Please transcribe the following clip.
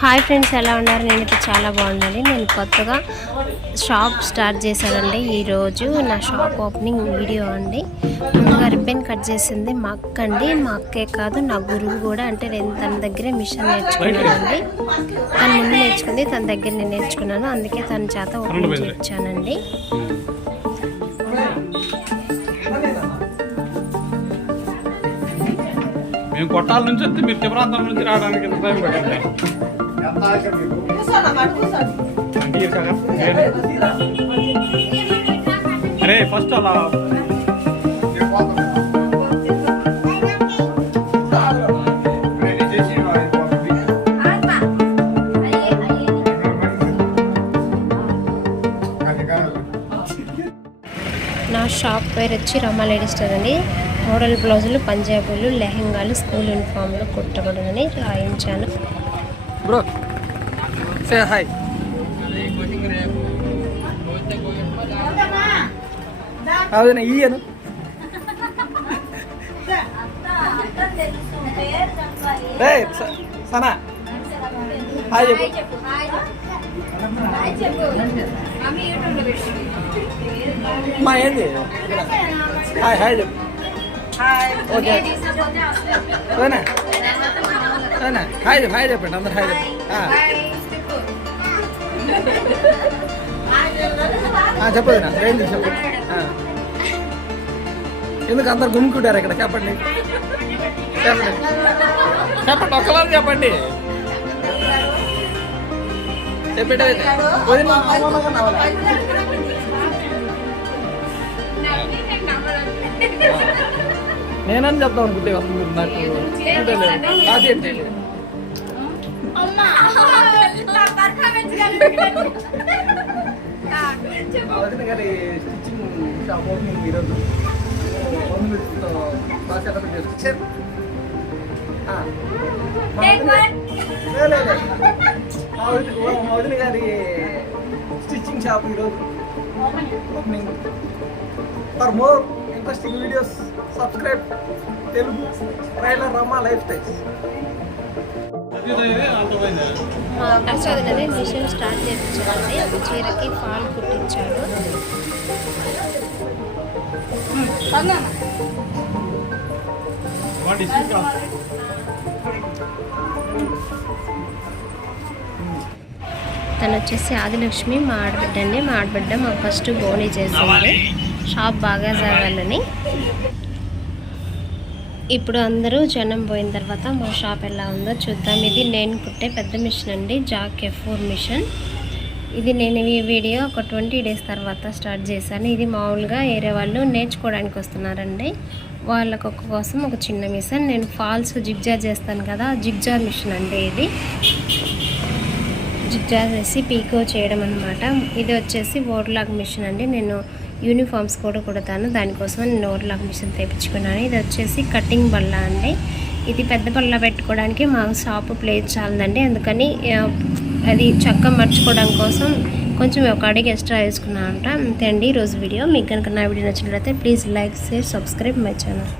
Hi friends, ఎలా ఉన్నారు? నేనైతే చాలా బాగున్నాను. నేను కొత్తగా షాప్ స్టార్ట్ చేశానండి. ఈరోజు నా షాప్ ఓపెనింగ్ వీడియో అండి. ముందుగా రిబ్బన్ కట్ చేసింది మా అక్క అండి. మా అక్కే కాదు, నా గురువు కూడా. అంటే నేను తన దగ్గరే మిషన్ నేర్చుకున్నానండి. తను ముందు నేర్చుకుంది, తన దగ్గర నేను నేర్చుకున్నాను. అందుకే తన చేత ఓపెన్ చేయించానండి. మేము కొట్టాల నుంచి వస్తే మీరు తిరుపతి నుంచి రావడానికి ఎంత టైం పట్టింది? అరే ఫస్ట్ అలా నా షాప్ పేరు వచ్చి రమా లేడీస్ స్టోర్ అండి. మోడల్ బ్లౌజులు, పంజాబీలు, లెహెంగాలు, స్కూల్ యూనిఫామ్లు కుట్టబడునని రాయించాను. Bro say hi. అవునా ఈయను సనా హాయ్ చెప్పు. మా ఏంది హాయ్ హాయ్ చెప్పు. ఓకే సరేనా సరేనా హాయ్ చెప్పు. హాయ్ చెప్పండి అందరు. హాయ్ చెప్పు చెప్పదు నా ఏంటి చెప్పు. ఎందుకు అందరు గుమ్ముకుంటారు ఇక్కడ? చెప్పండి చెప్పండి చెప్పండి ఒక్కలా చెప్పండి. చెప్పేటైతే నేనని చెప్తాం అనుకుంటే నాకు గారి స్టిచ్చింగ్ షాప్ ఓపెనింగ్ ఈరోజు వదిన గారి స్టిచ్చింగ్ షాప్ ఈరోజు opening. For more interesting videos subscribe Telugu trailer Rama life styles. మా అక్క చదివినది మిషన్ స్టార్ట్ చేయించాలండి. ఒక చీరకి ఫాల్ కుట్టించాడు. తను వచ్చేసి ఆదిలక్ష్మి, మా ఆడబిడ్డ అండి. మా ఆడబిడ్డ మా ఫస్ట్ బోనీ చేసింది షాప్ బాగా జరగాలని. ఇప్పుడు అందరూ జనం పోయిన తర్వాత మా షాప్ ఎలా ఉందో చూద్దాం. ఇది నేను కుట్టే పెద్ద మిషన్ అండి, జాక్ F4 మిషన్. ఇది నేను ఈ వీడియో ఒక 20 days తర్వాత స్టార్ట్ చేశాను. ఇది మామూలుగా వేరే వాళ్ళు నేర్చుకోవడానికి వస్తున్నారండి. వాళ్ళకు కోసం ఒక చిన్న మిషన్. నేను ఫాల్స్ జిగ్జా చేస్తాను కదా, జిగ్జా మిషన్ అండి. ఇది జిగ్జా చేసి పీకో చేయడం అనమాట. ఇది వచ్చేసి ఓవర్లాక్ మిషన్ అండి. నేను యూనిఫామ్స్ కూడా కుడతాను, దానికోసం నేను ఓవర్లాక్ మిషన్ తెప్పించుకున్నాను. ఇది వచ్చేసి కటింగ్ బల్ల అండి. ఇది పెద్ద బల్ల పెట్టుకోవడానికి మా షాపు ప్లేస్ చాలదండి. అందుకని అది చక్క మర్చుకోవడం కోసం కొంచెం ఒక అడిగి ఎక్స్ట్రా వేసుకున్నాను అంట. అంతే అండి ఈరోజు వీడియో. మీకు కనుక నా వీడియో నచ్చినట్లయితే please like, share, subscribe my channel.